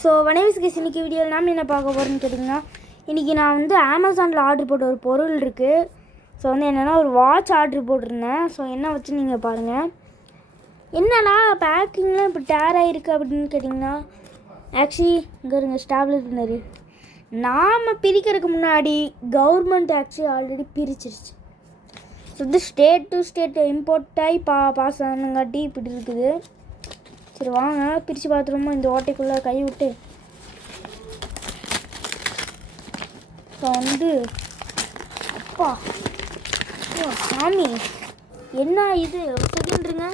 So வனவிஸ்கேஸ் இன்றைக்கி வீடியோவில் நாம் என்ன பார்க்க போகிறோன்னு கேட்டிங்கன்னா, இன்றைக்கி நான் வந்து அமேசானில் ஆர்டர் போட்ட ஒரு பொருள் இருக்குது. ஸோ வந்து என்னென்னா ஒரு வாட்ச் ஆர்டர் போட்டிருந்தேன். ஸோ என்ன வச்சு நீங்கள் பாருங்கள். என்னன்னா பேக்கிங்லாம் இப்போ டேர் ஆகிருக்கு அப்படின்னு கேட்டிங்கன்னா, ஆக்சுவலி இங்கே இருங்க ஸ்டாப்லர் இருந்தார். நாம் பிரிக்கிறதுக்கு முன்னாடி கவர்மெண்ட் ஆக்சுவலி ஆல்ரெடி பிரிச்சிருச்சு. ஸோ இது ஸ்டேட் டு ஸ்டேட் இம்போர்ட் ஆகி பாஸ் ஆனங்காட்டி இப்படி இருக்குது. சரி வாங்க பிரித்து பார்த்துருமோ இந்த ஓட்டைக்குள்ளே கை விட்டு. ஸோ வந்து அப்பா ஓ சாமி என்ன இது செகண்ட்ருங்க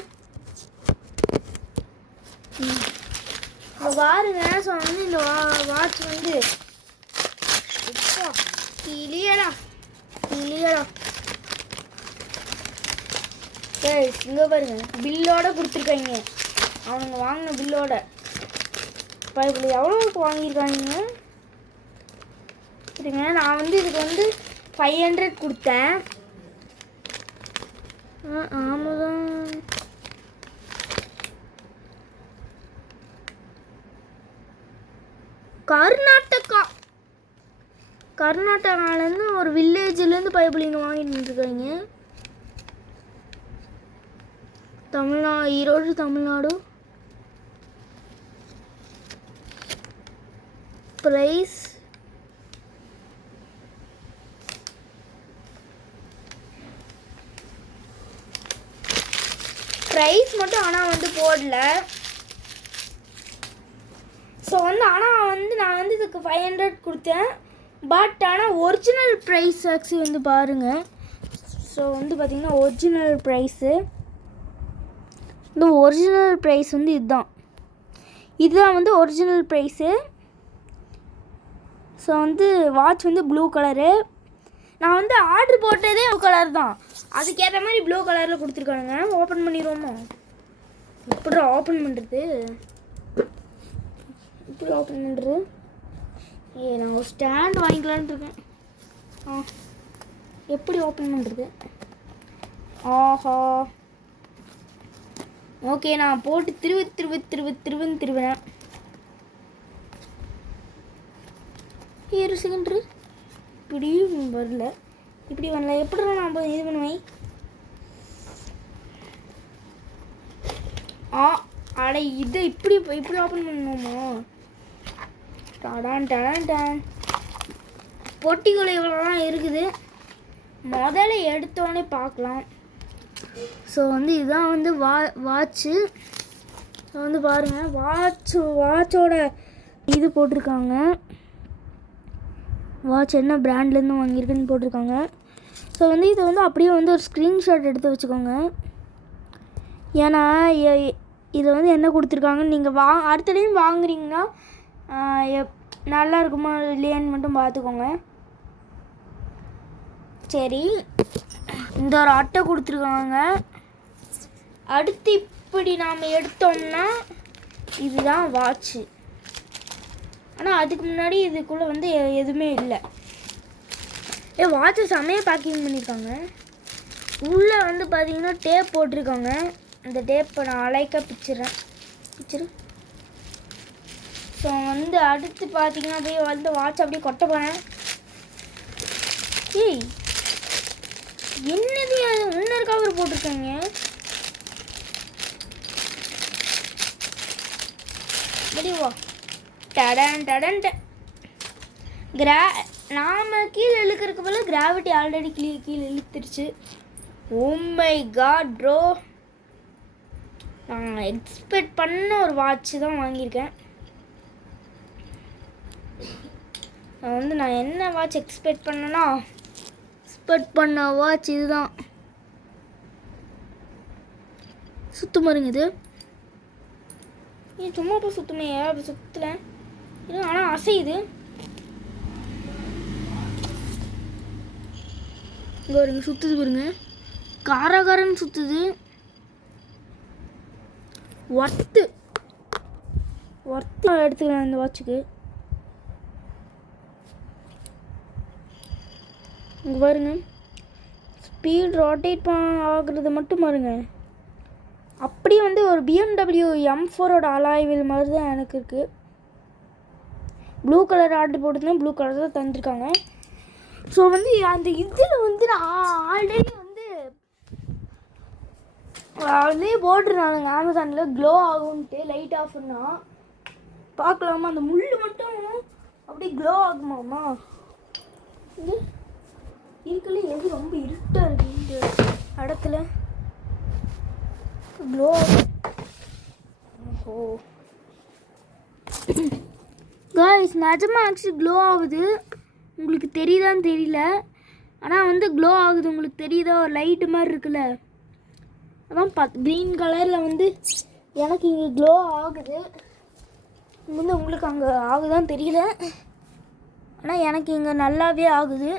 இப்போ பாருங்க. ஸோ வந்து இந்த வாட்ச் வந்து அப்பா கிளியடா சரி இங்கே பாருங்க பில்லோட கொடுத்துருக்காங்க. அவனுங்க வாங்கின பில்லோட இப்போ இதில் எவ்வளோக்கு வாங்கியிருக்காங்க சரிங்க. நான் வந்து இதுக்கு வந்து 500 கொடுத்தேன். ஆமாம் கர்நாடகாலேருந்து ஒரு வில்லேஜ்லேருந்து பைபிளிங்க வாங்கிட்டு வந்துருக்காங்க. ஈரோடு தமிழ்நாடு. ப்ரைஸ் மட்டும் ஆனால் வந்து போடல. ஸோ வந்து ஆனால் வந்து நான் வந்து இதுக்கு 500 கொடுத்தேன். பட் ஆனால் ஒரிஜினல் ப்ரைஸ் ஆக்சுவலி வந்து பாருங்கள். ஸோ வந்து பார்த்திங்கன்னா ஒரிஜினல் ப்ரைஸு இந்த ஒரிஜினல் ப்ரைஸ் வந்து இதுதான் வந்து ஒரிஜினல் ப்ரைஸு. ஸோ வந்து வாட்ச் வந்து ப்ளூ கலரு. நான் வந்து ஆர்டர் போட்டதே ப்ளூ கலர் தான். அதுக்கேற்ற மாதிரி ப்ளூ கலரில் கொடுத்துருக்கானுங்க. ஓப்பன் பண்ணிடுவோமோ? எப்படி ஓப்பன் பண்ணுறது? எப்படி ஓப்பன் பண்ணுறது? நான் ஒரு ஸ்டாண்ட் வாங்கிக்கலான்னு இருக்கேன். எப்படி ஓப்பன் பண்ணுறது? ஆஹா ஓகே நான் போட்டு திருவேன். செகண்ட்ரு இப்படியும் வரல. இப்படி வரல. எப்படி நான் இது பண்ணுவேன்? அட இது இப்படி ஓப்பன் பண்ணணுமோ? டான் பொட்டிக்குள்ள இவ்வளோலாம் இருக்குது. முதல்ல எடுத்தோடனே பார்க்கலாம். ஸோ வந்து இதுதான் வந்து வாட்ச்சு. ஸோ வந்து பாருங்கள் வாட்சோட இது போட்டிருக்காங்க. வாட்ச் என்ன பிராண்ட்லேருந்து வாங்கியிருக்குன்னு போட்டிருக்காங்க. ஸோ வந்து இதை வந்து அப்படியே வந்து ஒரு ஸ்க்ரீன்ஷாட் எடுத்து வச்சுக்கோங்க. ஏன்னா இதில் வந்து என்ன கொடுத்துருக்காங்கன்னு நீங்கள் அடுத்த டைம் வாங்குறீங்கன்னா நல்லா இருக்குமா இல்லையான்னு மட்டும் பார்த்துக்கோங்க. சரி இந்த ஒரு அட்டை கொடுத்துருக்காங்க. அடுத்து இப்படி நாம் எடுத்தோம்னா இதுதான் வாட்ச்சு. ஆனால் அதுக்கு முன்னாடி இதுக்குள்ளே வந்து எதுவுமே இல்லை. வாட்சை செமையாக பேக்கிங் பண்ணியிருக்காங்க. உள்ளே வந்து பார்த்திங்கன்னா டேப் போட்டிருக்காங்க. அந்த டேப்பை நான் அலைக்க பிச்சிரு. ஸோ வந்து அடுத்து பார்த்திங்கன்னா அப்படியே வந்து வாட்ச் அப்படியே கொட்ட போகிறேன். என்னது அது இன்னொரு கவர் போட்டிருக்காங்க. முடிவா டடன் நாம கீழே இழுக்கிறதுக்கு போல கிராவிட்டி ஆல்ரெடி கீழே இழுத்துருச்சு. ஓ மை காட் ப்ரோ, நான் எக்ஸ்பெக்ட் பண்ண ஒரு வாட்ச் தான் வாங்கியிருக்கேன். நான் என்ன வாட்ச் எக்ஸ்பெக்ட் பண்ண வாட்ச் இதுதான். சுத்தம் பாருங்க. இது சும்மா இப்போ சுத்தமே அப்போ சுற்றல இது. ஆனால் அசையுது. இங்கே வருங்க சுற்றுது பாருங்க. காரன்னு சுற்றுது. ஒர்த்து எடுத்துக்கலாம் இந்த வாட்சுக்கு. இங்கே பாருங்க ஸ்பீட் ரொட்டேட் ஆகுறது மட்டும் பாருங்க. அப்படியே வந்து ஒரு BMW M4ஓட அலாய் வீல் மாதிரி தான் எனக்கு இருக்குது. ப்ளூ கலர் ஆர்டர் போட்டிருந்தேன், ப்ளூ கலர் தான் தந்துருக்காங்க. ஸோ வந்து அந்த இதில் வந்து நான் ஆல்ரெடி வந்து போட்டிருந்தானுங்க அமேசானில் க்ளோ ஆகும்ன்ட்டு லைட் ஆஃப் பண்ணால் பார்க்கலாமா, அந்த முள் மட்டும் அப்படியே க்ளோ ஆகுமாம்மா. இது இருக்கல எது ரொம்ப இருட்டாக இருக்குது இந்த இடத்துல க்ளோ ஆகும். ஓ காய்ஸ், நிஜமாக ஆக்சுவலி க்ளோ ஆகுது. உங்களுக்கு தெரியுதான்னு தெரியல, ஆனால் வந்து க்ளோ ஆகுது. உங்களுக்கு தெரியுதா, ஒரு லைட்டு மாதிரி இருக்குல்ல, அதான் க்ரீன் கலரில் வந்து எனக்கு இங்கே க்ளோ ஆகுது. வந்து உங்களுக்கு அங்கே ஆகுதான்னு தெரியல, ஆனால் எனக்கு இங்கே நல்லாவே ஆகுது.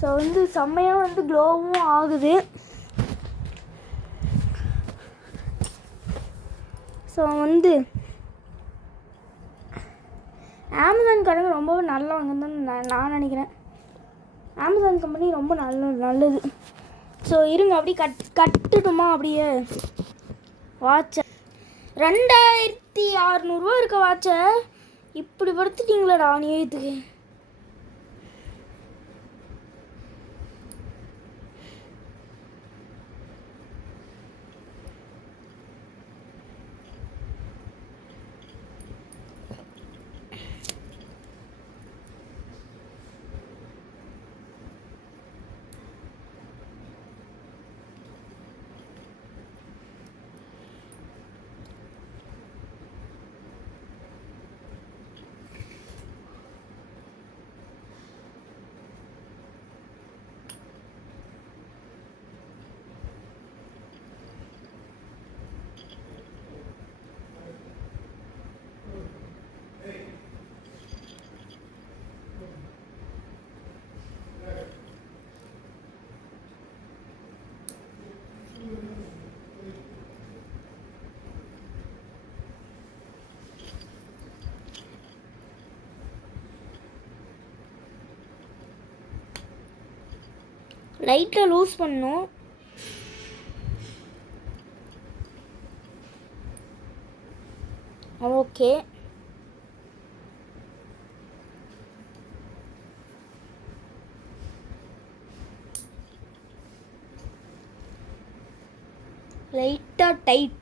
ஸோ வந்து செம்மையாக வந்து க்ளோவும் ஆகுது. ஸோ வந்து அமேசான் கடைங்க ரொம்பவே நல்லவங்கன்னு தான் நான் நினைக்கிறேன். அமேசான் கம்பெனி ரொம்ப நல்லது. ஸோ இருங்க, அப்படியே கட்டுட்டுமா அப்படியே வாட்சை. 2600 இருக்க வாட்சை இப்படி படுத்துட்டீங்களாடா நியாயத்துக்கு. லைட்டாக லூஸ் பண்ணணும். ஓகே, லைட்டாக டைட்.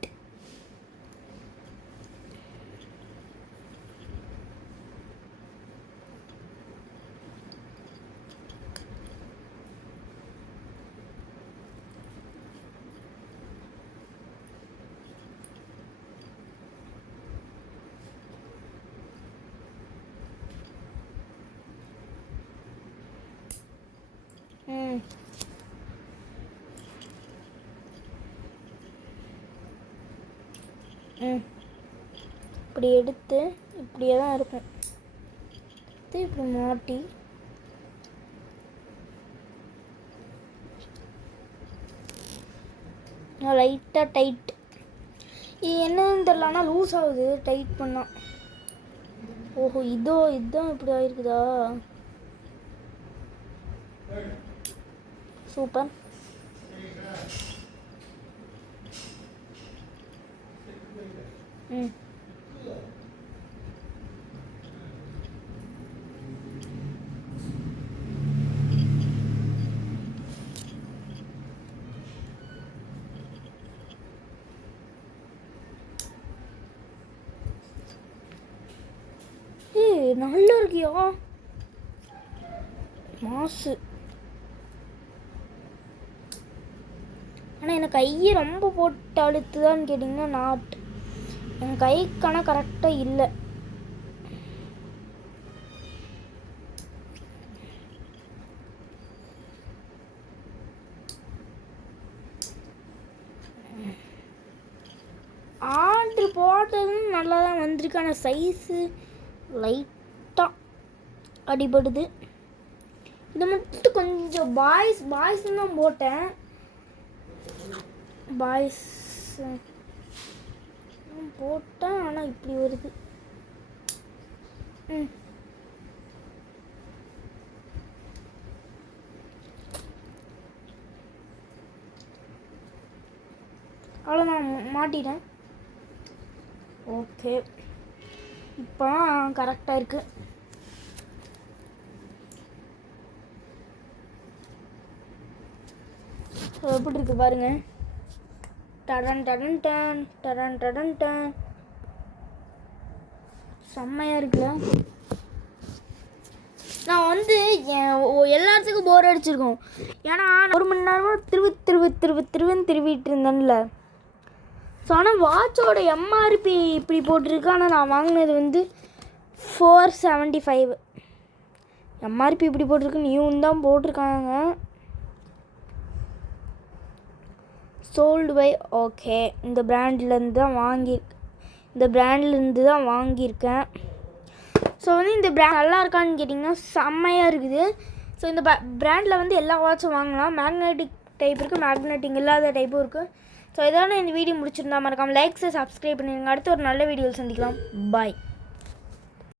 இப்படி எடுத்து இப்படியே தான் இருக்கும். இப்படி மாட்டி லைட்டாக டைட். இது என்னன்னு தெரியல, ஆனால் லூஸ் ஆகுது டைட் பண்ணால். ஓஹோ, இதுதான் இப்படி ஆயிருக்குதா. சூப்பர். நல்லா இருக்கியா மாசு. ஆனால் எனக்கு கையை ரொம்ப போட்டு அழுத்துதான்னு கேட்டிங்கன்னா நாட். என் கைக்கான கரெக்டாக இல்லை. ஆர்டர் போட்டதும் நல்லா தான் வந்திருக்கு, ஆனால் சைஸு லைட்டாக அடிபடுது. இது மட்டும் கொஞ்சம் பாய்ஸ்ன்னு தான் போட்டேன். பாய்ஸ் போட்டேன், ஆனால் இப்படி வருது. அவ்வளோ நான் மாட்டிட்டேன். ஓகே, இப்போ கரெக்டாக இருக்குது. எப்படி இருக்கு பாருங்க. டடன் டடன் டன் டடன் டடன் டன். செம்மையாக இருக்குல்ல. நான் வந்து எல்லாத்துக்கும் போர் அடிச்சிருக்கோம். ஏன்னா 1 மணி நேரமாக திருவின்னு திருவிட்டு இருந்தேன்ல. ஸோ ஆனால் வாட்சோட எம்ஆர்பி இப்படி போட்டிருக்கு. ஆனால் நான் வாங்கினது வந்து 475. எம்ஆர்பி இப்படி போட்டிருக்கு, நியூன்னு தான் போட்டிருக்காங்க. Sold by okay. இந்த பிராண்ட்லேருந்து தான் வாங்கியிருக்கேன். ஸோ வந்து இந்த பிராண்ட் நல்லா இருக்கான்னு கேட்டிங்கன்னா செம்மையாக இருக்குது. ஸோ இந்த பிராண்டில் வந்து எல்லா வாட்சும் வாங்கலாம். மேக்னெட்டிக் டைப் இருக்குது, மேக்னெட்டிக் இல்லாத டைப்பும் இருக்குது. ஸோ இதோட இந்த வீடியோ முடிச்சிருந்தா மறக்காமல் லைக்ஸை சப்ஸ்கிரைப் பண்ணிடுங்க. அடுத்து ஒரு நல்ல வீடியோவில் சந்திக்கலாம். பாய்.